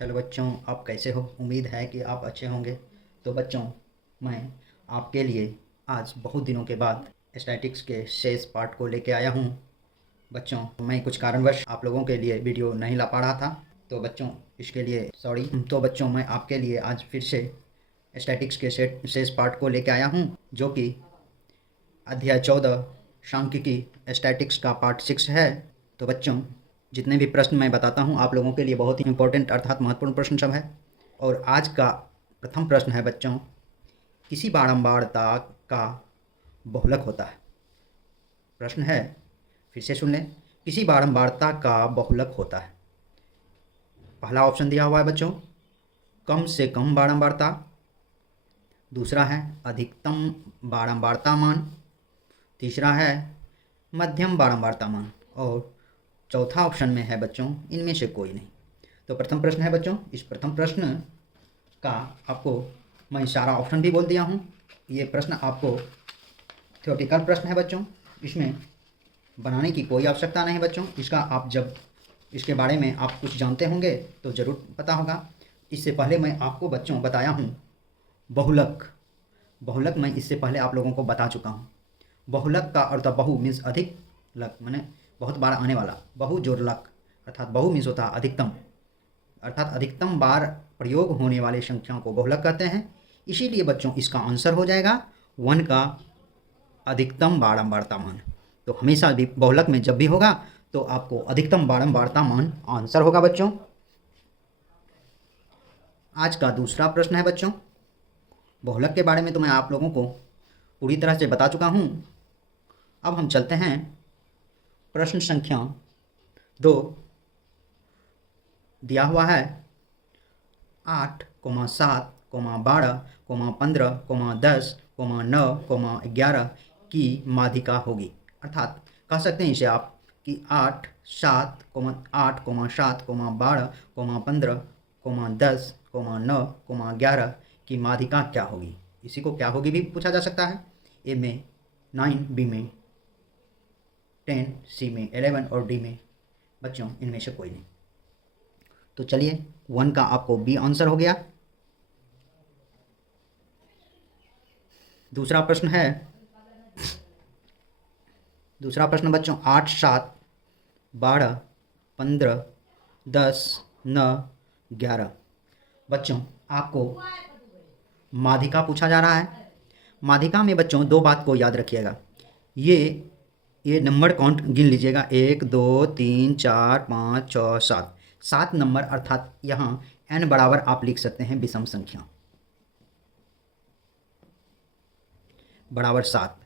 Hello बच्चों, आप कैसे हो? उम्मीद है कि आप अच्छे होंगे। तो बच्चों, मैं आपके लिए आज बहुत दिनों के बाद स्टैटिक्स के शेष पार्ट को लेके आया हूँ। बच्चों, मैं कुछ कारणवश आप लोगों के लिए वीडियो नहीं ला पा रहा था, तो बच्चों इसके लिए सॉरी। तो बच्चों, मैं आपके लिए आज फिर से स्टैटिक्स के शेष पार्ट को लेके आया हूँ, जो कि अध्याय 14 सांख्यिकी स्टैटिक्स का पार्ट 6 है। तो बच्चों, जितने भी प्रश्न मैं बताता हूँ आप लोगों के लिए बहुत ही इंपॉर्टेंट अर्थात महत्वपूर्ण प्रश्न सब है। और आज का प्रथम प्रश्न है बच्चों, किसी बारंबारता का बहुलक होता है। प्रश्न है, फिर से सुन लें, किसी बारंबारता का बहुलक होता है। पहला ऑप्शन दिया हुआ है बच्चों, कम से कम बारंबारता। दूसरा है अधिकतम बारंबारता मान। तीसरा है मध्यम बारंबारता मान। और चौथा ऑप्शन में है बच्चों इनमें से कोई नहीं। तो प्रथम प्रश्न है बच्चों, इस प्रथम प्रश्न का आपको मैं सारा ऑप्शन भी बोल दिया हूँ। ये प्रश्न आपको थ्योरेटिकल प्रश्न है बच्चों, इसमें बनाने की कोई आवश्यकता नहीं बच्चों। इसका आप जब इसके बारे में आप कुछ जानते होंगे तो ज़रूर पता होगा। इससे पहले मैं आपको बच्चों बताया हूँ बहुलक। बहुलक मैं इससे पहले आप लोगों को बता चुका हूँ। बहुलक का अर्थ बहु मीन्स अधिक, लक माने बहुत बार आने वाला, बहु जोड़ लक अर्थात बहु मीन्स होता है अधिकतम, अर्थात अधिकतम बार प्रयोग होने वाले संख्याओं को बहुलक कहते हैं। इसीलिए बच्चों इसका आंसर हो जाएगा 1 का अधिकतम बारंबारता मान। तो हमेशा भी बहुलक में जब भी होगा तो आपको अधिकतम बारंबारता मान आंसर होगा बच्चों। आज का दूसरा प्रश्न है बच्चों, बहुलक के बारे में तो मैं आप लोगों को पूरी तरह से बता चुका हूँ। अब हम चलते हैं प्रश्न संख्या 2। दिया हुआ है 8, 7, 12, 15, 10, 9, 11 की माध्यिका होगी। अर्थात कह सकते हैं इसे आप कि 8, 7, 8, 7, 12, 15, 10, 9, 11 की माध्यिका क्या होगी। इसी को क्या होगी भी पूछा जा सकता है। ए में 9, बी में 10, सी में 11 और डी में बच्चों इनमें से कोई नहीं। तो चलिए 1 का आपको बी आंसर हो गया। दूसरा प्रश्न बच्चों 8, 7, 12, 15, 10, 9, 11 बच्चों आपको माध्यिका पूछा जा रहा है। माध्यिका में बच्चों दो बात को याद रखिएगा, ये नंबर काउंट गिन लीजिएगा, 1, 2, 3, 4, 5, 6, 7, 7 नंबर, अर्थात यहाँ n बराबर आप लिख सकते हैं विषम संख्या बराबर 7,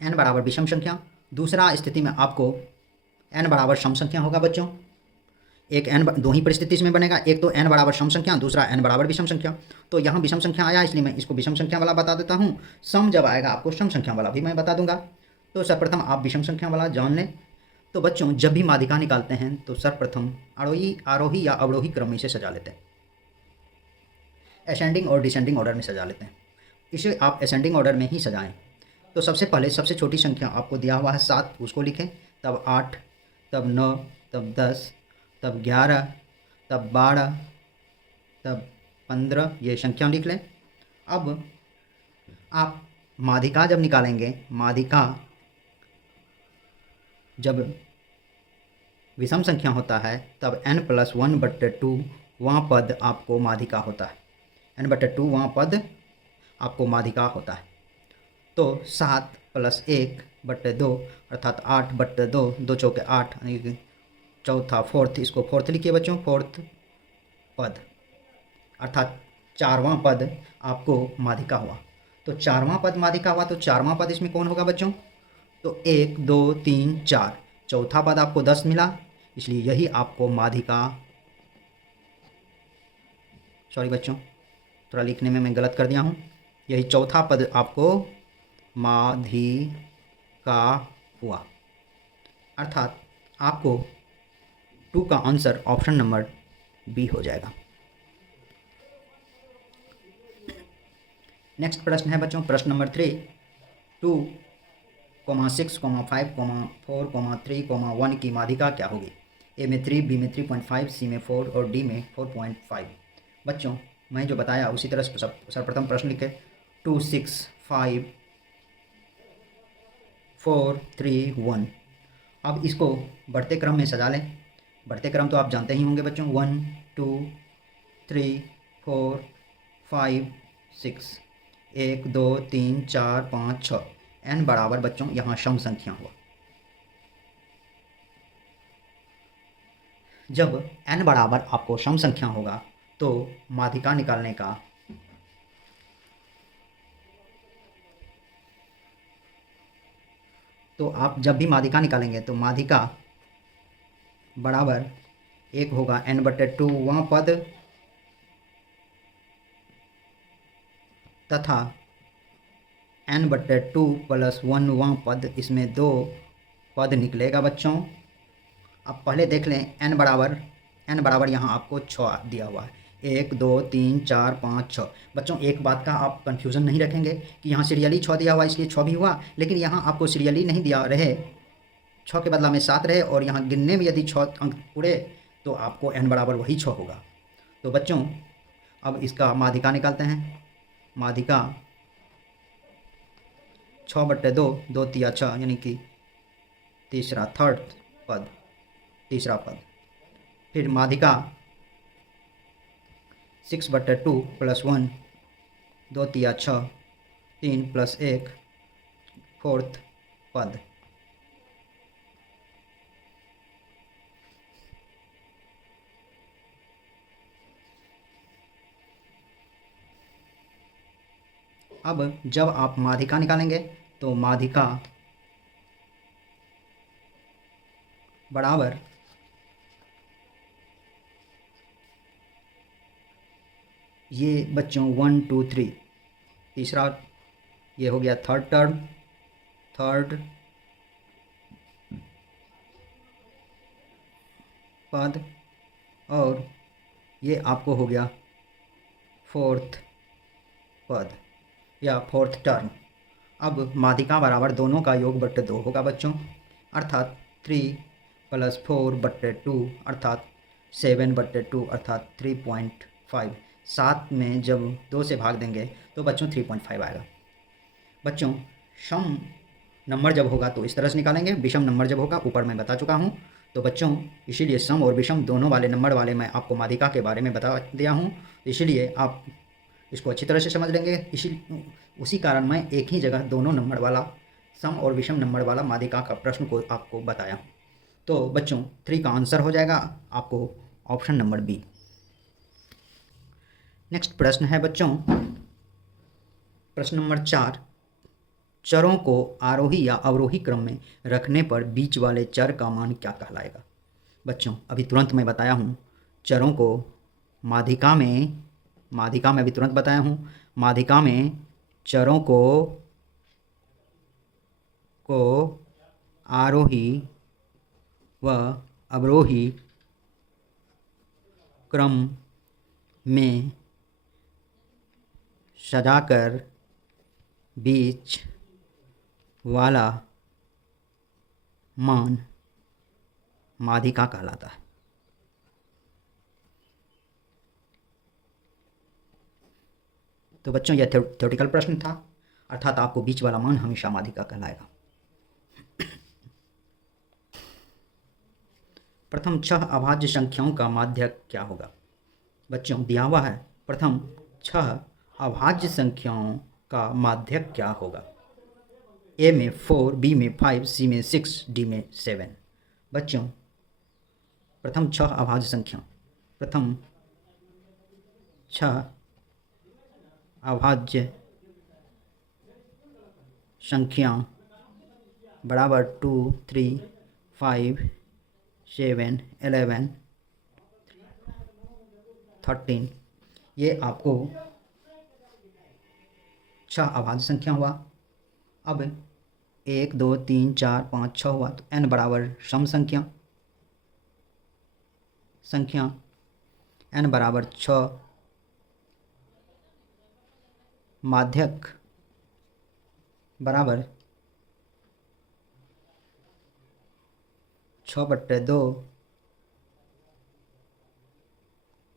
n बराबर विषम संख्या। दूसरा स्थिति में आपको n बराबर सम संख्या होगा बच्चों। एक n दो ही परिस्थिति में बनेगा, एक तो n बराबर सम संख्या, दूसरा n बराबर विषम संख्या। तो यहाँ विषम संख्या आया इसलिए मैं इसको विषम संख्या वाला बता देता हूँ। सम जब आएगा आपको सम संख्या वाला भी मैं बता दूंगा। तो सर्वप्रथम आप विषम संख्या वाला जान लें। तो बच्चों जब भी माध्यिका निकालते हैं तो सर्वप्रथम आरोही या अवरोही क्रम में से सजा लेते हैं, असेंडिंग और डिसेंडिंग ऑर्डर में सजा लेते हैं। इसे आप असेंडिंग ऑर्डर में ही सजाएं। तो सबसे पहले सबसे छोटी संख्या आपको दिया हुआ है 7, उसको लिखें, तब 8, तब 9, तब 10, तब 11, तब 12, तब 15, ये संख्या लिख लें। अब आप माध्यिका जब निकालेंगे, माध्यिका जब विषम संख्या होता है तब n+1/2 वहाँ पद आपको माध्यिका होता है, n/2 वहाँ पद आपको माध्यिका होता है। तो 7 + 1/2 अर्थात 8/2, 2 चौके 8, चौथा फोर्थ, इसको फोर्थ लिखिए बच्चों, फोर्थ पद अर्थात 4वां पद आपको माध्यिका हुआ। तो 4वां पद माध्यिका हुआ, तो 4वां पद इसमें कौन होगा बच्चों? तो 1, 2, 3, 4, चौथा पद आपको 10 मिला, इसलिए यही आपको माध्यिका, सॉरी बच्चों थोड़ा लिखने में मैं गलत कर दिया हूँ, यही चौथा पद आपको माध्यिका हुआ। अर्थात आपको 2 का आंसर ऑप्शन नंबर बी हो जाएगा। नेक्स्ट प्रश्न है बच्चों प्रश्न नंबर 3, 2, 6, 5, 4, 3, 1 की माध्यिका क्या होगी। ए में 3, बी में 3.5, सी में 4 और डी में 4.5। बच्चों मैं जो बताया उसी तरह सर्वप्रथम प्रश्न लिखे 2, 6, 5, 4, 3, 1। अब इसको बढ़ते क्रम में सजा लें। बढ़ते क्रम तो आप जानते ही होंगे बच्चों, 1, 2, 3, 4, 5, 6, 1, 2, 3, 4, 5, 6। n बराबर बच्चों यहाँ सम संख्या हुआ। जब n बराबर आपको सम संख्या होगा तो माध्यिका निकालने का तो आप जब भी माध्यिका निकालेंगे तो माध्यिका बराबर एक होगा n/2 वह पद तथा n/2 + 1 वह पद, इसमें 2 पद निकलेगा बच्चों। अब पहले देख लें n बराबर यहाँ आपको 6 दिया हुआ है, 1, 2, 3, 4, 5, 6। बच्चों एक बात का आप कन्फ्यूज़न नहीं रखेंगे कि यहाँ सीरियली 6 दिया हुआ इसलिए 6 भी हुआ, लेकिन यहाँ आपको सीरियली नहीं दिया रहे, 6 के बदला में 7 रहे और यहाँ गिनने में यदि 6 अंक पूरे तो आपको n बराबर वही 6 होगा। तो बच्चों अब इसका माध्यिका निकालते हैं। माध्यिका 6/2, 2 तिया 6 यानी कि थर्ड पद, तीसरा पद। फिर माध्यिका 6/2 + 1, 2 तिया 6, 3 + 1 फोर्थ पद। अब जब आप माध्यिका निकालेंगे तो माध्यिका बराबर ये बच्चों 1, 2, 3, तीसरा ये हो गया थर्ड पद और ये आपको हो गया फोर्थ पद या फोर्थ टर्म। अब माध्यिका बराबर दोनों का योग बट्टे 2 होगा बच्चों, अर्थात 3 + 4/2 अर्थात 7/2 अर्थात 3.5। 7 में जब 2 से भाग देंगे तो बच्चों 3.5 आएगा। बच्चों सम नंबर जब होगा तो इस तरह से निकालेंगे, विषम नंबर जब होगा ऊपर मैं बता चुका हूँ। तो बच्चों इसीलिए सम और विषम दोनों वाले नंबर वाले मैं आपको माध्यिका के बारे में बता दिया हूँ, इसीलिए आप इसको अच्छी तरह से समझ लेंगे। उसी कारण मैं एक ही जगह दोनों नंबर वाला सम और विषम नंबर वाला माध्यिका का प्रश्न को आपको बताया हूँ। तो बच्चों 3 का आंसर हो जाएगा आपको ऑप्शन नंबर बी। नेक्स्ट प्रश्न है बच्चों प्रश्न नंबर 4, चरों को आरोही या अवरोही क्रम में रखने पर बीच वाले चर का मान क्या कहलाएगा। बच्चों अभी तुरंत मैं बताया हूँ चरों को माध्यिका में अभी तुरंत बताया हूँ, माध्यिका में चरों को आरोही व अवरोही क्रम में सजाकर बीच वाला मान माध्यिका कहलाता है। तो बच्चों यह थ्योरेटिकल प्रश्न था, अर्थात आपको बीच वाला मान हमेशा माध्यिका कहलाएगा। प्रथम 6 अभाज्य संख्याओं का माध्यक क्या होगा। बच्चों दिया हुआ है प्रथम 6 अभाज्य संख्याओं का माध्यक क्या होगा। ए में 4, बी में 5, सी में 6, डी में 7। बच्चों प्रथम 6 अभाज्य संख्या, प्रथम 6 अभाज्य संख्या बराबर 2, 3, 5, 7, 11, 13। ये आपको 6 अभाज्य संख्या हुआ। अब 1, 2, 3, 4, 5, 6 हुआ तो n बराबर सम संख्या n बराबर 6, माध्यक बराबर 6/2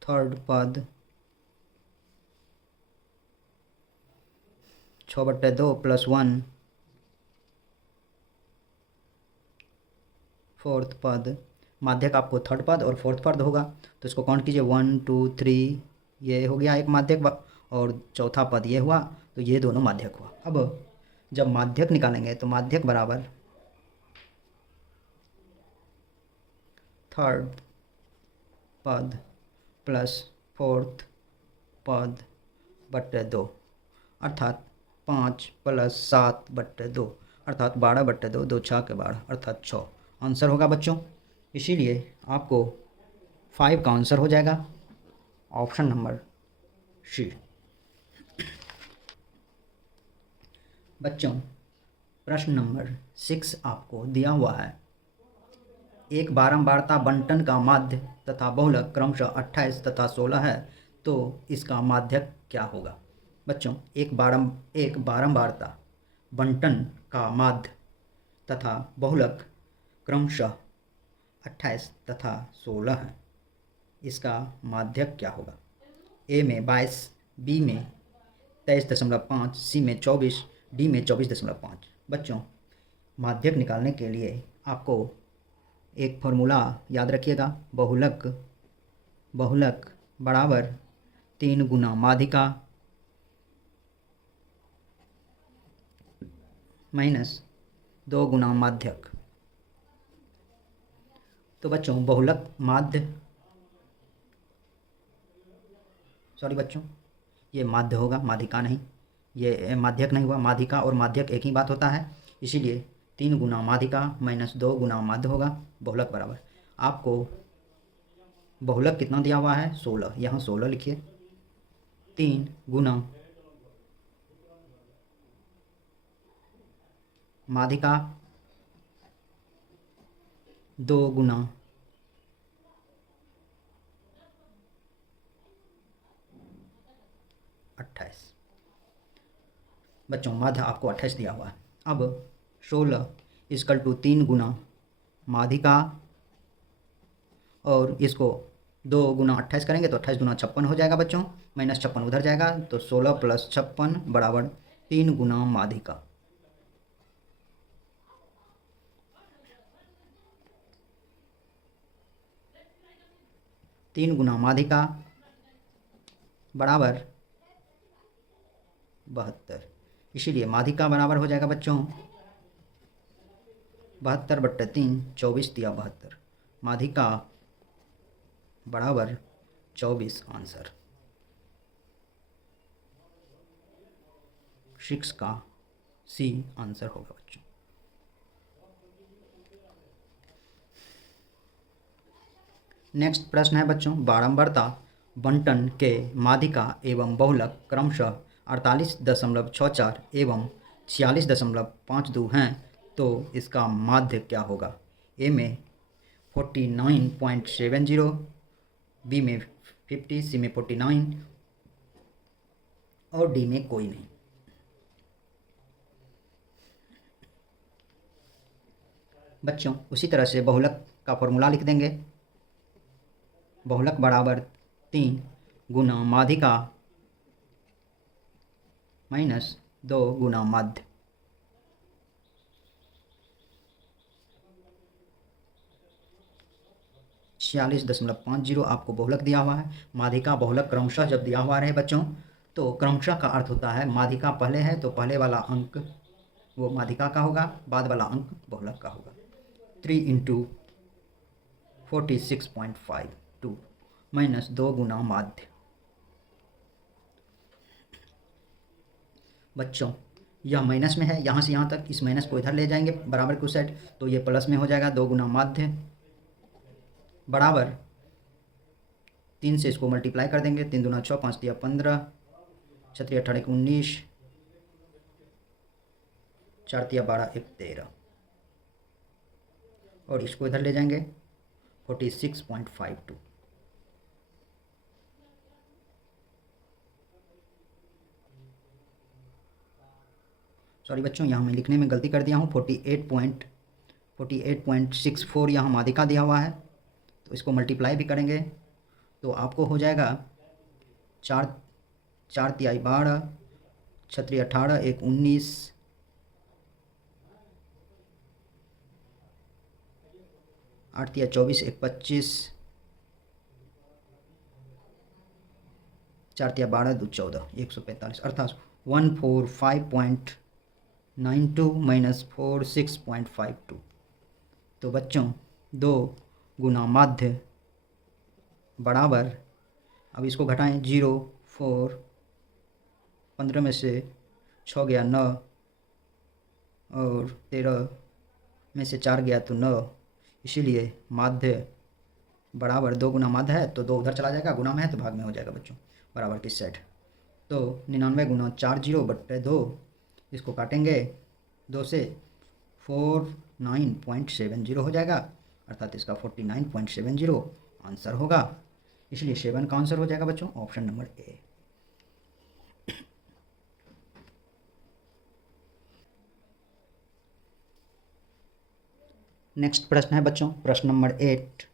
थर्ड पद 6/2 प्लस 1, फोर्थ पद, माध्यक आपको थर्ड पद और फोर्थ पद होगा तो इसको काउंट कीजिए 1 2 3, ये हो गया एक माध्यक और चौथा पद ये हुआ, तो ये दोनों माध्यक हुआ। अब जब माध्यक निकालेंगे तो माध्यक बराबर थर्ड पद प्लस फोर्थ पद बट्टे 2, अर्थात 5 प्लस 7/2 अर्थात 12/2, 2 6 के 12 अर्थात 6 आंसर होगा बच्चों। इसीलिए आपको 5 का आंसर हो जाएगा ऑप्शन नंबर सी। बच्चों प्रश्न नंबर 6 आपको दिया हुआ है, एक बारंबारता बंटन का माध्य तथा बहुलक क्रमशः 28 तथा 16 है, तो इसका माध्यक क्या होगा। बच्चों एक बारंबारता बंटन का माध्य तथा बहुलक क्रमशः 28 तथा 16 है, इसका माध्यक क्या होगा। ए में 22, बी में 23.5, सी में 24, डी में 24.5। बच्चों माध्यक निकालने के लिए आपको एक फॉर्मूला याद रखिएगा, बहुलक बराबर 3 गुना माध्यिका माइनस 2 गुना माध्यक। तो बच्चों बहुलक ये माध्य होगा, माध्यिका नहीं, ये माध्यक नहीं हुआ, माध्यिका और माध्यक एक ही बात होता है, इसीलिए 3 गुना माध्यिका माइनस 2 गुना माध्य होगा। बहुलक बराबर आपको बहुलक कितना दिया हुआ है 16, यहाँ 16 लिखिए, 3 गुना माध्यिका 2 गुना बच्चों माध्य आपको 28 दिया हुआ है। अब 16 इक्वल टू 3 गुना माध्यिका और इसको 2 गुना 28 करेंगे तो 28 गुना 56 हो जाएगा बच्चों, माइनस 56 उधर जाएगा तो 16 प्लस 56 बराबर 3 गुना माध्यिका। तीन गुना माध्यिका बराबर 72, इसीलिए माध्यिका बराबर हो जाएगा बच्चों 72/3, 24 दिया 72, माध्यिका बराबर 24 आंसर 6 का सी आंसर होगा बच्चों। नेक्स्ट प्रश्न है बच्चों, बारंबारता बंटन के माध्यिका एवं बहुलक क्रमशः 48.64 एवं 46.52 हैं, तो इसका माध्य क्या होगा। ए में 49.70, बी में 50, सी में 49 और डी में कोई नहीं। बच्चों उसी तरह से बहुलक का फॉर्मूला लिख देंगे, बहुलक बराबर 3 गुना माध्यिका माइनस 2 गुना माध्य। (46.50) आपको बहुलक दिया हुआ है, माध्यिका बहुलक क्रमशः जब दिया हुआ रहे बच्चों तो क्रमशः का अर्थ होता है माध्यिका पहले है तो पहले वाला अंक वो माध्यिका का होगा, बाद वाला अंक बहुलक का होगा। 3 × 46.52 माइनस 2 गुना माध्य। बच्चों यह माइनस में है, यहाँ से यहाँ तक, इस माइनस को इधर ले जाएंगे बराबर को सेट तो ये प्लस में हो जाएगा 2 गुना माध्य बराबर 3 से इसको मल्टीप्लाई कर देंगे, 3 दूना 6, 5 दिया 15, 6 3 18 19, 4 दिया 12 1 13 और इसको इधर ले जाएंगे 46.52। सॉरी बच्चों यहाँ मैं लिखने में गलती कर दिया हूँ, 48.64 यहाँ माध्यिका दिया हुआ है तो इसको मल्टीप्लाई भी करेंगे तो आपको हो जाएगा 4 4 तिहाई 12, 6 18, 1 19, 8 तिहाई 24, 1 25, 4 तिहाई 12, 2 14, 145 अर्थात 145.92 माइनस 46.52। तो बच्चों 2 गुना माध्य बराबर, अब इसको घटाएं, 0 4, 15 में से 6 गया 9, और 13 में से 4 गया तो 9, इसीलिए माध्य बराबर 2 गुना माध्य है तो 2 उधर चला जाएगा, गुना में है तो भाग में हो जाएगा बच्चों, बराबर किस साइड। तो 99 गुना 40/2, इसको काटेंगे 2 से, 49.70 हो जाएगा, अर्थात इसका 49.70 आंसर होगा। इसलिए 7 का आंसर हो जाएगा बच्चों ऑप्शन नंबर ए। नेक्स्ट प्रश्न है बच्चों, प्रश्न नंबर 8।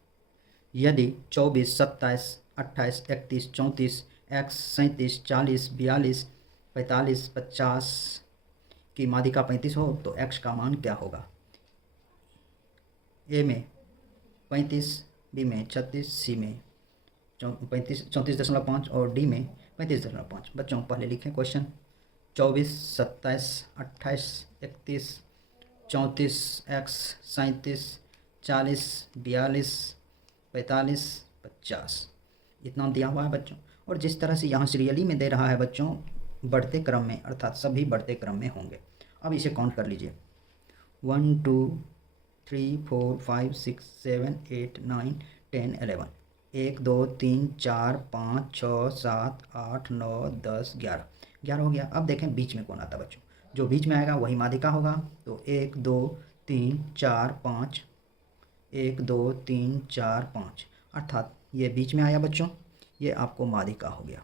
यदि 24, 27, 28, 31, 34, x 37, 40, 42, 45, 50 की माध्यिका 35 हो तो x का मान क्या होगा। ए में 35, बी में 36, सी में 34.5 और डी में 35.5। बच्चों पहले लिखें क्वेश्चन। 24, 27, 28, 31, 34, x 37, 40, 42, 45, 50 इतना दिया हुआ है बच्चों। और जिस तरह से यहाँ सीरियली में दे रहा है बच्चों, बढ़ते क्रम में, अर्थात सभी बढ़ते क्रम में होंगे। अब इसे काउंट कर लीजिए, 1 2 3 4 5 6 7 8 9 10 11, 1 2 3 4 5 6 7 8 9 10 11 हो गया। अब देखें बीच में कौन आता है बच्चों, जो बीच में आएगा वही माध्यिका होगा। तो 1 2 3 4 5, 1 2 3 4 5, अर्थात ये बीच में आया बच्चों, ये आपको माध्यिका हो गया।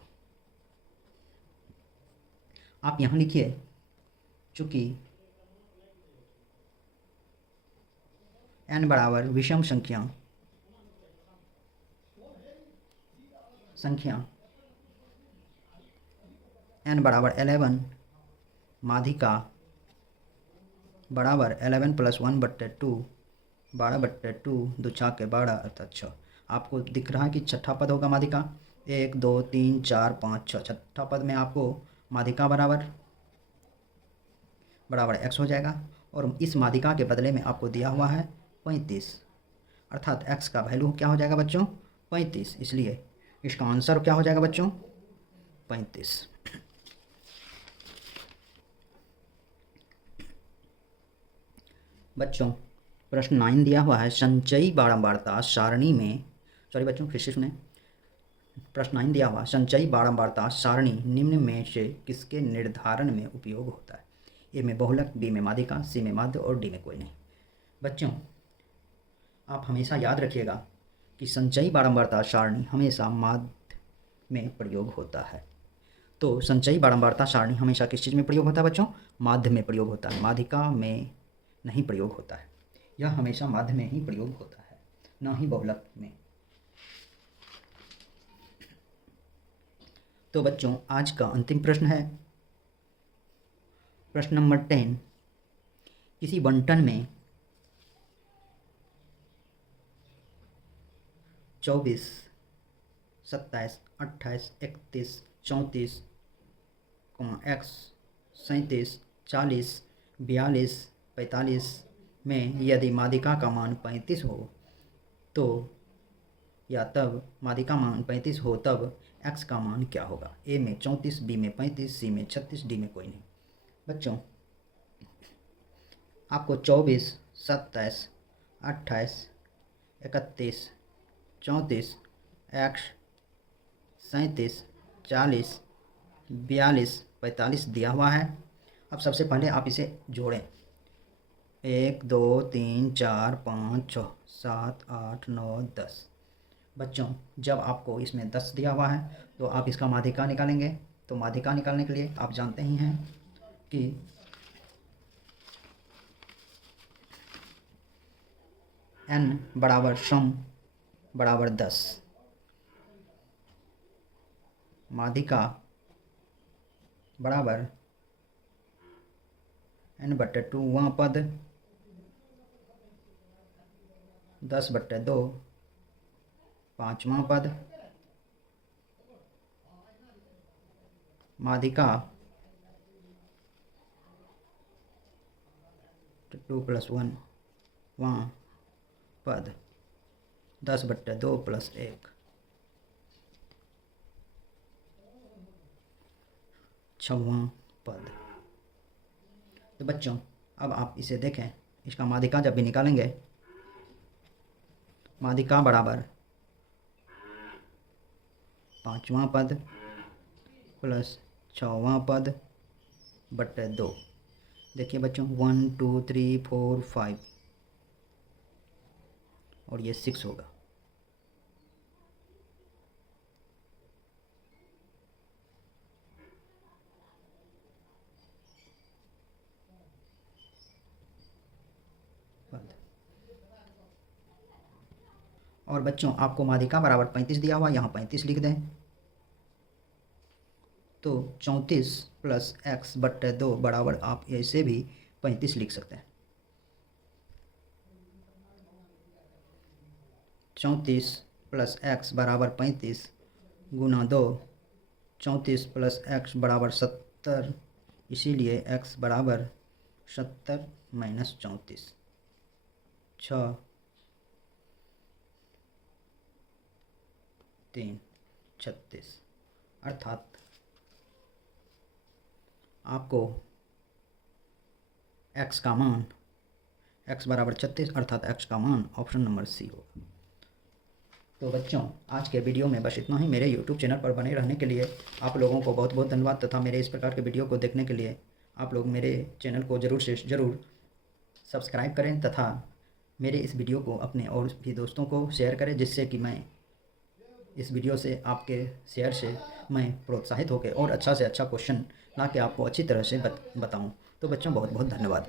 आप यहाँ लिखिए, चूँकि n बराबर विषम संख्या n बराबर 11, माध्यिका बराबर 11 + 1/2, 12/2, 2 छाके 12 अर्थात 6। आपको दिख रहा है कि छठा पद होगा माध्यिका, 1 2 3 4 5 6, छठा पद में आपको माध्यिका बराबर x हो जाएगा। और इस माध्यिका के बदले में आपको दिया हुआ है 35, अर्थात x का वैल्यू क्या हो जाएगा बच्चों 35, इसलिए इसका आंसर क्या हो जाएगा बच्चों 35। बच्चों प्रश्न 9 दिया हुआ है, संचयी बारंबारता सारणी में, सॉरी बच्चों फिर से सुने, प्रश्न 9 दिया हुआ, संचयी बारंबारता सारणी निम्न में से किसके निर्धारण में उपयोग होता है। ए में बहुलक, बी में माध्यिका, सी में माध्य और डी में कोई नहीं। बच्चों आप हमेशा याद रखिएगा कि संचयी बारंबारता सारणी हमेशा माध्य में प्रयोग होता है। तो संचयी बारंबारता सारणी हमेशा किस चीज़ में प्रयोग होता है बच्चों, माध्य में प्रयोग होता है, माध्यिका में नहीं प्रयोग होता है। यह हमेशा माध्य में ही प्रयोग होता है, ना ही बहुलक में। तो बच्चों आज का अंतिम प्रश्न है, प्रश्न नंबर 10। किसी बंटन में 24, 27, 28, 31, 34, x 37, 40, 42, 45 में यदि माध्यिका का मान 35 हो तो, या तब माध्यिका मान 35 हो तब x का मान क्या होगा। ए में 34, बी में 35, सी में 36, डी में कोई नहीं। बच्चों आपको 24, 27, 28, 31, 34, x 37, 40, 42, 45 दिया हुआ है। अब सबसे पहले आप इसे जोड़ें, 1 2 3 4 5 6 7 8 9 10। बच्चों जब आपको इसमें 10 दिया हुआ है तो आप इसका माध्यिका निकालेंगे। तो माध्यिका निकालने के लिए आप जानते ही हैं कि n बराबर सम बराबर 10। माध्यिका बराबर n/2 वह पद 10/2 पाँचवां पद माध्यिका 2 + 1 वहाँ पद 10/2 + 1 छठवां पद। तो बच्चों अब आप इसे देखें, इसका माध्यिका जब भी निकालेंगे, माध्यिका बराबर पाँचवां पद प्लस छठवां पद बटे 2। देखिए बच्चों 1 2 3 4 5 और ये 6 होगा। और बच्चों आपको माध्यिका बराबर 35 दिया हुआ, यहाँ 35 लिख दें। तो 34 + x/2 बराबर आप ऐसे भी 35 लिख सकते हैं। 34 + x बराबर 35 गुना 2, 34 + x बराबर 70, इसीलिए x बराबर 70 - 34 6 3 36। अर्थात आपको x का मान x बराबर 36 अर्थात x का मान ऑप्शन नंबर सी होगा। तो बच्चों आज के वीडियो में बस इतना ही। मेरे YouTube चैनल पर बने रहने के लिए आप लोगों को बहुत बहुत धन्यवाद तथा मेरे इस प्रकार के वीडियो को देखने के लिए आप लोग मेरे चैनल को ज़रूर से ज़रूर सब्सक्राइब करें तथा मेरे इस वीडियो को अपने और भी दोस्तों को शेयर करें, जिससे कि मैं इस वीडियो से आपके शेयर से मैं प्रोत्साहित होकर और अच्छा से अच्छा क्वेश्चन ला के आपको अच्छी तरह से बताऊं। तो बच्चों बहुत बहुत धन्यवाद।